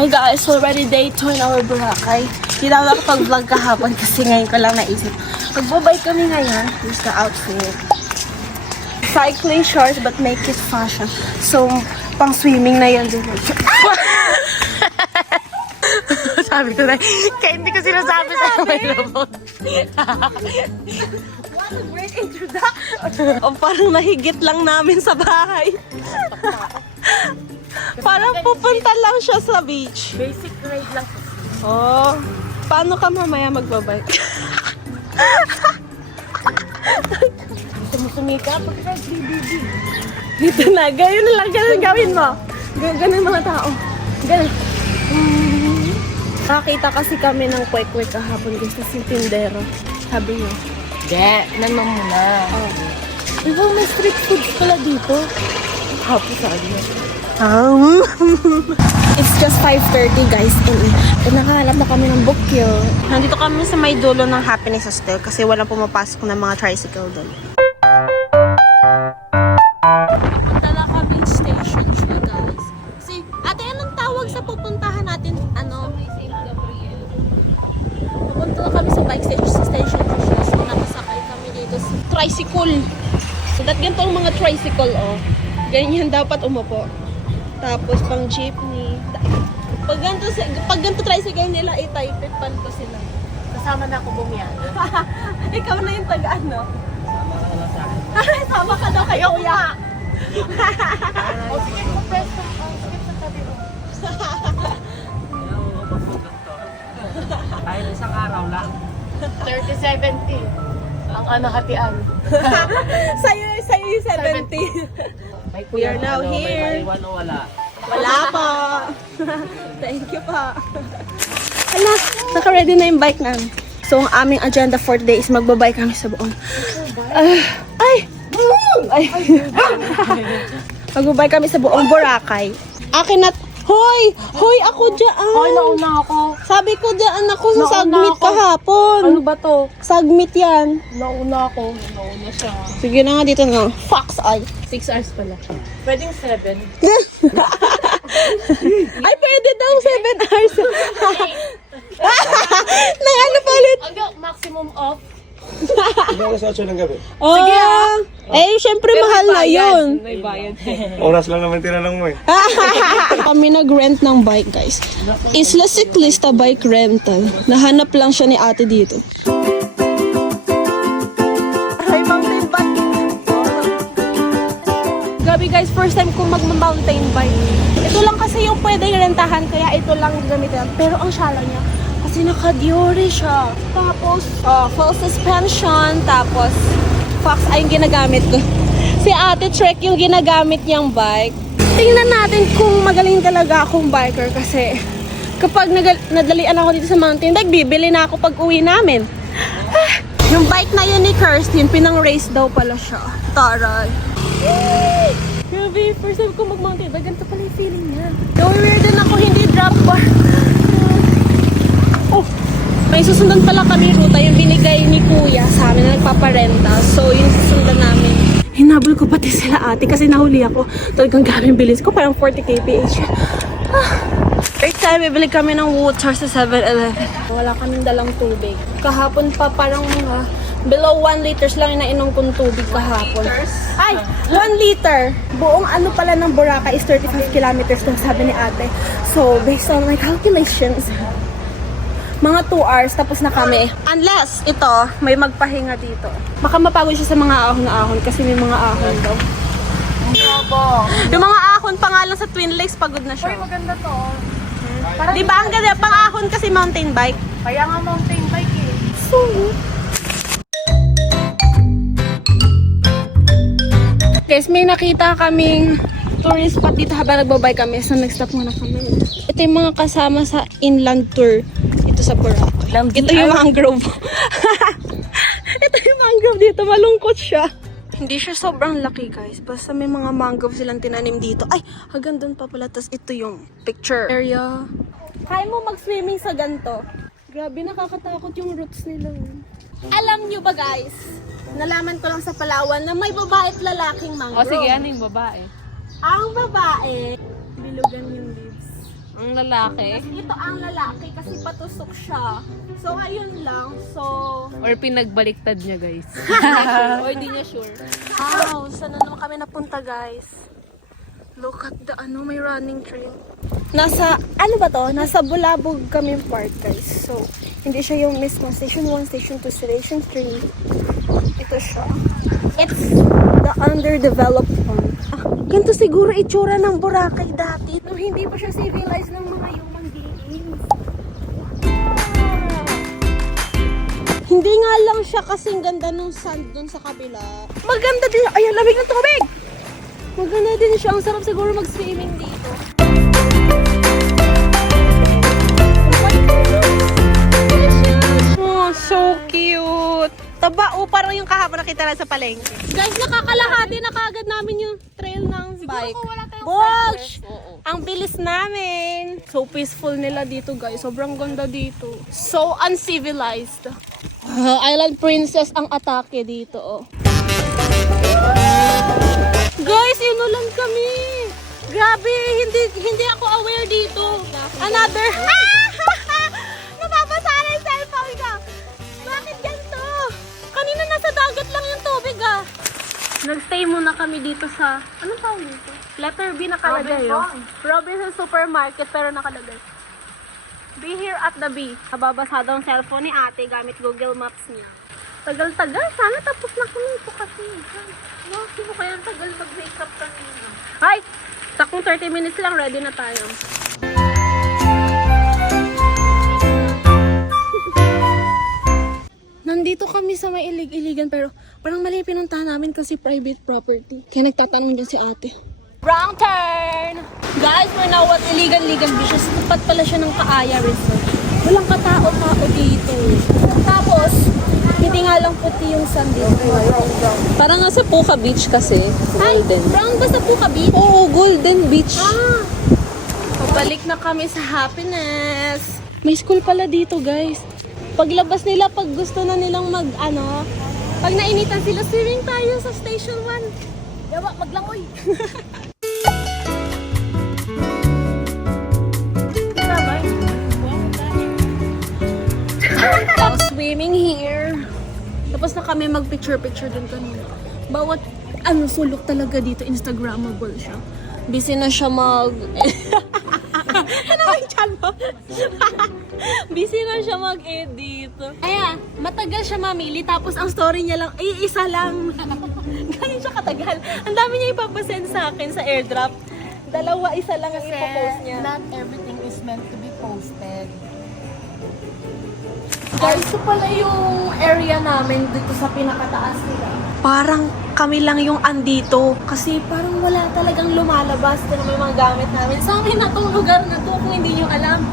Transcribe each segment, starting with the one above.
Hi guys, already day 2 in our Boracay. Hindi na nakapag-vlog kahapon kasi ngayon ko lang naisip. Magbabay kami ngayon. Here's the outfit. Cycling shorts but make it fashion. So, pang swimming na yan din. Sabi ko na, kaya hindi ko sinasabi sa may robot. What a great introduction! O parang nahigit lang namin sa bahay. Parang pupunta lang siya sa beach. Basic grade lang. Oh, paano ka mamaya magbabike? Gusto mo sumika? Pagka-ride BBB. Dito na, ganyan na lang, ganyan gawin mo. Ganyan mga tao. Ganyan. Nakakita kasi kami ng kwek-kwek kahapon gusto si Tindero. Sabi niya. Hindi, naman muna. Oh. Diba may street food pala dito? Hapo sabi niya. It's just 5:30 guys and nakahanap na kami ng Bukyo. Nandito kami sa may dulo ng Happiness Hostel kasi walang pumapasok ng mga tricycle doon. Punta na kami station siya guys. Kasi ate anong tawag sa pupuntahan natin? Ano? Pupunta na kami sa bike station siya. So nakasakay kami dito sa tricycle. So that ganito ang mga tricycle oh. Ganyan dapat umupo. Tapos pang jeepney. Pag ganito tricycle nila, i-type palto sila. Kasama na ako bumiyan. Ikaw na yung taga-ano? Sama ka lang sa akin. Sama ka daw kayo, kuya. O sige, pwesto. Skip sa tabi mo. Dahil isang araw lang. 30-70. Ang anahatian. Sa'yo yung 70. We are now here. May maiwan o wala? Wala pa. Thank you pa. Hala, naka-ready na yung bike namin. So, ang aming agenda for today is magbabike kami sa buong. Ay! Magbabike kami sa buong Boracay. Akin na... Hoy! Hoy, ako dyan! Ay, nauna ako. Sabi ko dyan ako sa Nauna Sagmit ako. kahapon. Ano ba to? Sagmit yan. Nauna ako. Nauna siya. Sige na nga dito na. Fox eye. 6 hours pala. Pwedeng 7. Ay, pwede daw 7 hours. Nang ano palit? Hanggang maximum of. Hanggang alas 8 ng gabi. Oh, sige eh, syempre mahal na yun. May bayad. Oras lang naman tinanong mo eh. Kami nag-rent ng bike, guys. Isla Ciclista Bike Rental. Nahanap lang siya ni ate dito. Ay, mountain bike. Gabi guys, first time kong mag-mountain bike. Ito lang kasi yung pwedeng rentahan, kaya ito lang gamitin. Pero ang syala niya, kasi naka-Diori siya. Tapos, full suspension. Tapos, Fox ay yung ginagamit ko. Si Ate Trek yung ginagamit niyang bike. Tingnan natin kung magaling talaga akong biker kasi kapag nadalian ako dito sa mountain bike, bibili na ako pag uwi namin. Yung bike na yun ni Kirsten, pinang-race daw pala siya. Taray. Grabe, first time ko mag-mountain bike. Ganito pala yung feeling niya. Weird din ako, hindi drop bar. Oh, may susundan pala kami ruta yung binigay ni Kuya sa amin na nagpaparenta. So, yung susundan namin. Hinabol ko pati sila ate kasi nahuli ako. Talagang gaming bilis ko. Parang 40 kph. First time, bibili kami ng water sa 7-Eleven. Wala kaming dalang tubig. Kahapon pa parang mga below 1 liters lang yung nainom kong tubig kahapon. Ay! 1 liter! Buong ano pala ng Boracay is 35 kilometers lang sabi ni ate. So, based on my calculations, mga 2 hours, tapos na kami. Unless, ito, may magpahinga dito. Baka mapagod siya sa mga ahon-ahon kasi may mga ahon daw. Yung mga ahon pa nga lang sa Twin Lakes, pagod na siya. Uy, maganda to. Di ba? Ang ganda, pang ahon kasi mountain bike. Kaya nga mountain bike eh. So, guys, may nakita kaming tourist spot dito habang nagbabike kami. So, nag-stop muna kami. Ito yung mga kasama sa inland tour dito sa Boracay. Ito yung mangrove. Ito yung mangrove dito. Malungkot siya. Hindi siya sobrang laki, guys. Basta may mga mangrove silang tinanim dito. Ay, hanggang doon pa pala. Tapos ito yung picture area. Kaya mo mag-swimming sa ganito. Grabe, nakakatakot yung roots nila. Alam nyo ba, guys? Nalaman ko lang sa Palawan na may babae at lalaking mangrove. O sige, ano yung babae? Ang babae, bilugan yung leaves. Ang lalaki. Ito ang lalaki kasi patusok siya. So, ayun lang. So, Or pinagbaliktad niya, guys. or di niya sure. Wow, saan na naman kami napunta, guys? Look at the, may running train. Nasa, Nasa Bulabog kami park, guys. So, hindi siya yung mismo Station 1, Station 2, Station 3. Ito siya. It's the underdeveloped one. Ganito siguro itsura ng Boracay dati. Nung hindi pa siya civilized ng mga human beings. Hindi nga lang siya kasing ganda nung sand dun sa kabila. Maganda din. Ay, ang lamig ng tubig! Maganda din siya. Ang sarap siguro mag-swimming dito. Oh, so cute. Taba, parang yung kahapon nakita lang sa palengke. Guys, nakakalahati na kagad namin yung trail ng bike. Bosh! Ang bilis namin. So peaceful nila dito, guys. Sobrang ganda dito. So uncivilized. Island Princess ang atake dito, oh. Guys, inulan kami. Grabe, hindi ako aware dito. Another... Napapasara yung cellphone ka. Bakit ganito? Kanina nasa dagat lang yung tubig, ah. Nagstay muna kami dito sa... Anong tawag dito? Letter B nakalagay, oh. Robinson Supermarket, pero nakalagay. Be here at the B. Nababasa daw ang cellphone ni ate gamit Google Maps niya. Tagal-tagal. Sana tapos na kami ito kasi. No, sino kaya ang tagal mag-makeup kanina? Ay! Sakong 30 minutes lang, ready na tayo. Nandito kami sa may ilig-iligan pero parang mali yung pinuntahan namin kasi private property. Kaya nagtatanong dyan si ate. Wrong turn! Guys, we're now at Iligan-Ligan Beaches. Tapat pala siya ng Kaaya Resort. Walang katao-tao dito. Tapos, hindi nga lang puti yung sand dito. Parang nga sa Puka Beach kasi. Golden. Ay, brown ba sa Puka Beach? Oo, Golden Beach. Ah! Pabalik na kami sa happiness. May school pala dito, guys. Paglabas nila, pag gusto na nilang pag nainitan sila, swimming tayo sa Station 1. Yawa, maglangoy. Swimming here. Tapos na kami mag-picture-picture dun kanina. Bawat sulok talaga dito, Instagrammable siya. Busy na siya ano ang chan mo? Busy na siya mag-edit. Kaya, matagal siya mamili tapos ang story niya lang, isa lang. Ganyan siya katagal. Ang dami niya ipapasend sa akin sa airdrop. Dalawa, isa lang ang ipopost niya. Not everything is meant to be posted. Guys, ito pala yung area namin dito sa pinakataas nila. Parang kami lang yung andito. Kasi parang wala talagang lumalabas na may mga gamit namin. Sa amin na tong lugar na to kung hindi nyo alam.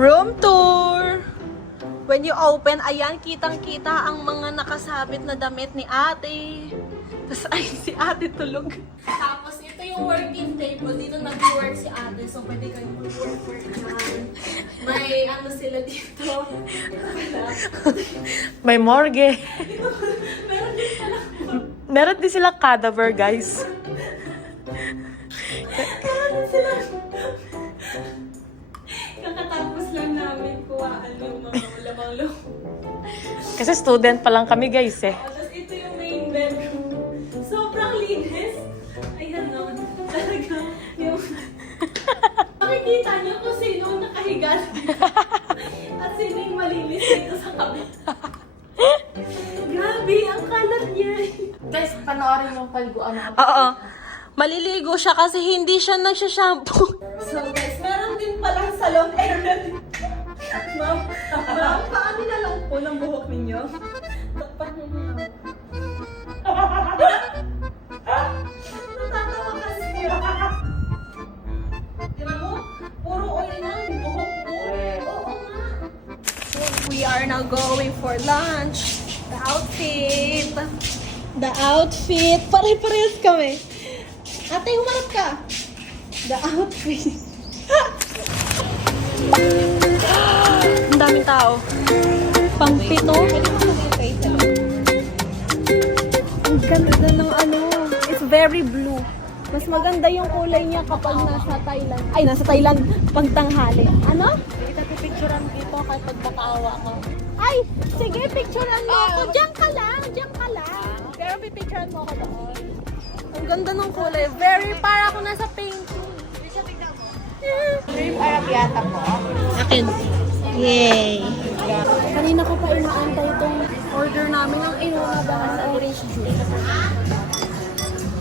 Room tour! When you open, ayan, kitang-kita ang mga nakasabit na damit ni ate. Tapos ay, si ate tulog. Tapos ito yung working table. Dito nag-work si ate. So pwede kayong mag-work dyan. May sila dito. May morgue. Meron din pala. Meron din sila cadaver, guys. Kakatapos lang namin kuhaan yung mga lamang loob. Kasi student pa lang kami, guys, eh. Tapos ito yung main bedroom. Sobrang linis. Ayan naman. Talaga yung... Makikita niyo kung sino ang nakahiga dito. At sino yung malinis dito sa kabila. Grabe, ang kalat niya. Guys, panoorin yung paliguan ng Oo. Maliligo siya kasi hindi siya nagsha-shampoo. So guys, meron din palang salon area dito. Ma'am, paano na lang po ng buhok ninyo? Takpan mo na. Natatawa kasi. Diba mo? Puro oil na yung buhok mo. Oo nga. So, we are now going for lunch. The outfit. The outfit. Pare-parehas kami. Ate, humarap ka. The outfit. Ang daming tao. Pang-pito. Ang ganda ng It's very blue. Mas mas maganda yung kulay niya kapag nasa Thailand. Ay, nasa Thailand pag tanghali. Ano? Kita pipicturean dito kahit pag makaawa ko. Ay, sige, picturean mo ako. Diyan ka lang. Pero pipicturean mo ako doon. Ang ganda ng kulay. Very, para ako nasa painting. Dream Arabiata po. Akin. Yay! Kanina ko pa inaantay itong order namin ng inuha ba ng orange juice.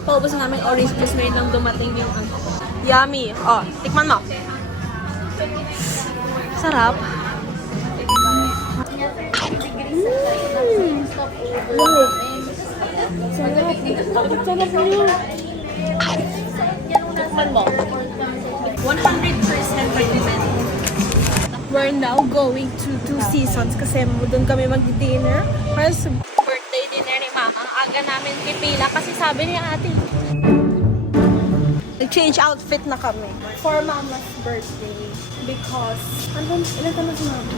Paubos namin orange juice, ngayon lang dumating yung ano. Yummy! Oh, tikman mo. Sarap. Sarap. Sarap niyo. Tikman mo. 100% recommend. We're now going to Two Seasons kasi doon kami mag-dinner para sa birthday dinner ni Mama. Ang aga namin pipila kasi sabi ni ate, nag-change outfit na kami for Mama's birthday because, ilan ka na si Mama?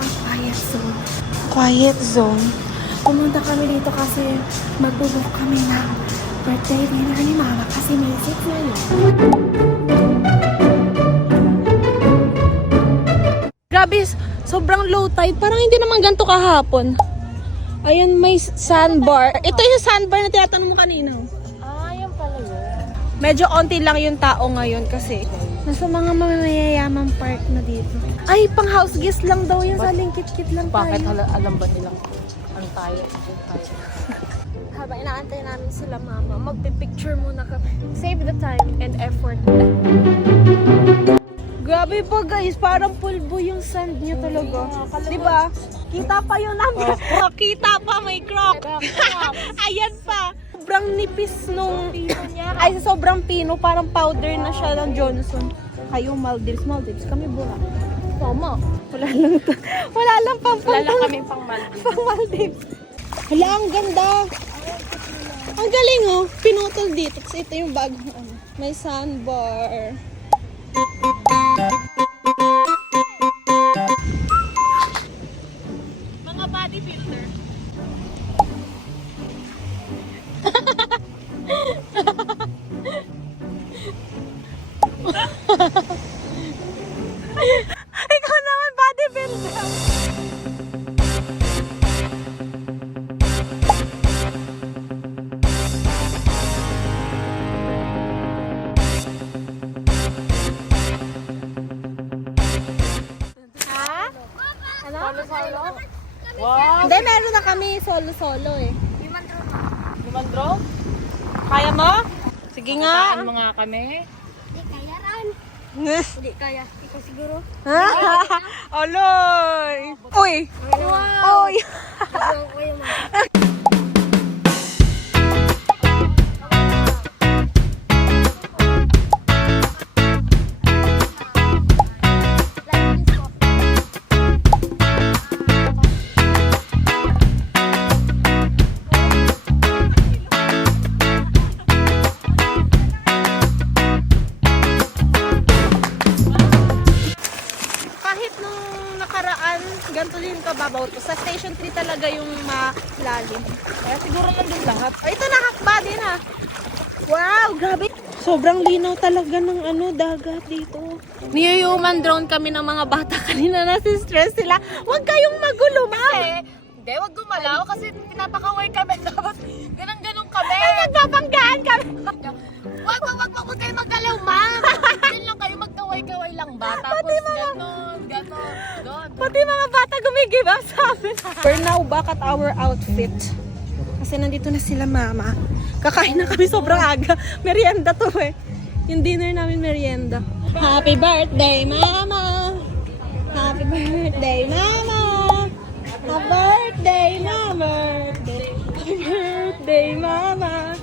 Ang quiet zone. Quiet zone. Pumunta kami dito kasi mag-book kami ng birthday dinner ni Mama kasi may seat na yun. Grabe, sobrang low tide. Parang hindi naman ganito kahapon. Ayan, may sandbar. Ito yung sandbar na tinatanong mo kanina. Yan pala yun. Medyo onti lang yung tao ngayon kasi nasa mga mayayamang park na dito. Ay, pang house guest lang daw yan. Sa lingkit-kit lang tayo. Bakit alam ba nilang ang tayo? Habang inaantay namin sila Mama, magpipicture muna kami. Save the time and effort. Grabe pa guys, parang pulbo yung sand niya talaga. Diba? Kita pa yung number. Kita pa, may crop. Ayan pa. Sobrang nipis nung... Ay, sobrang pino. Parang powder na siya ng Johnson. Kayo, Maldives. Kami bura. Tama. Wala lang pang kami pang Maldives. Pang Maldives. Hala, ang ganda. Ang galing oh. Pinutol dito. Kasi ito yung bagong ano. May sandbar. Mga bodybuilder. Ikaw naman bodybuilder. Solo? Wow! Hindi, meron na kami solo-solo eh. Limandro? Kaya mo? Sige nga. Saan mo nga kami? Hindi kaya. Ikaw siguro. Oloy! Uy! Uy! Kahit nung nakaraan, ganito din kababaw to. Sa Station 3 talaga yung malalim. Kaya siguro nandun lahat. Oh, ito na, hakba din ha. Wow, grabe. Sobrang linaw talaga ng dagat dito. Niyayuman drone kami ng mga bata kanina, nasi-stress sila. Huwag kayong magulo, ma'am. Hindi, wag gumalaw kasi pinapakaway kami. Tapos ganun kami. Ay, nagbabanggaan kami. Wag kayo magalaw, ma'am. Diyan lang kayo, magkaway-kaway lang ba? Tapos ganon. Pati mga bata gumigive up sa amin. We're now back at our outfit. Kasi nandito na sila Mama. Kakain na kami sobrang aga. Merienda to eh. Yung dinner namin merienda. Happy birthday, Mama! Happy birthday, Mama! Happy birthday, Mama! Happy birthday, Mama!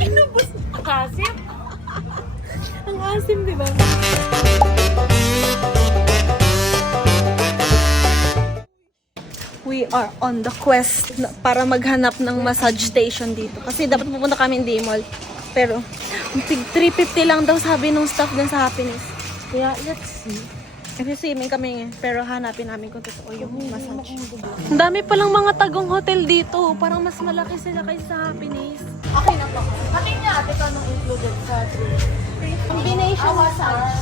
Inubos mo. Kasim? Ang asim, di ba? we are on the quest para maghanap ng massage station dito. Kasi dapat pupunta kami in D-Mall. Pero, 350 lang daw sabi nung staff dun sa Happiness. Kaya, let's see. Kasi swimming kami pero hanapin namin kung totoo yung massage. Ang dami palang mga tagong hotel dito. Parang mas malaki sila kaysa sa Happiness. Okay na po. Pati niya, ate ka nung included sa trip. Combination massage.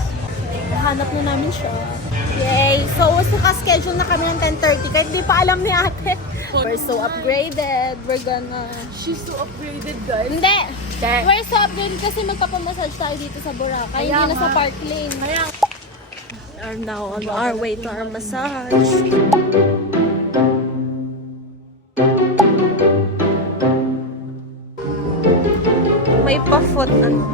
Hanap na namin siya. Yay! So, naka-schedule na kami ng 10:30 kahit di pa alam ni ate. We're so upgraded. We're gonna... She's so upgraded, guys. Hindi! We're so upgraded kasi magpapamassage tayo dito sa Boracay. Kaya Hindi na sa nga. Park Lane. We are now on our way to our massage. May pa-foot ano.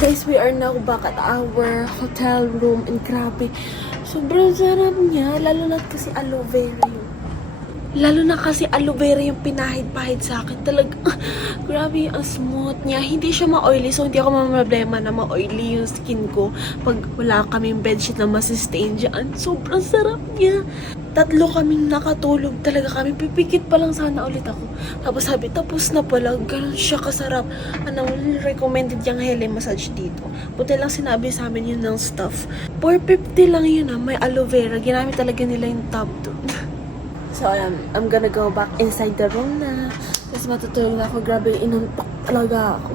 Guys, we are now back at our hotel room and grabe. Sobrang sarap niya. Lalo na kasi aloe vera yun. Lalo na kasi aloe vera yung pinahid-pahid sa akin. Talaga, grabe ang smooth niya. Hindi siya ma-oily. So, hindi ako problema na ma-oily yung skin ko. Pag wala kaming bedsheet na masistain dyan. Sobrang sarap niya. 3 kaming nakatulog talaga kami. Pipikit pa lang sana ulit ako. Tapos sabi, tapos na pala. Ganun siya kasarap. Ano, recommended yung hele massage dito. Buti lang sinabi sa amin yun ng staff. 450 lang yun May aloe vera. Ginamit talaga nila yung tub doon. So, I'm gonna go back inside the room na. Tapos matutulog na ako. Grabe, inantok talaga ako.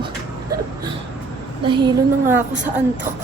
Nahilo na nga ako sa antok.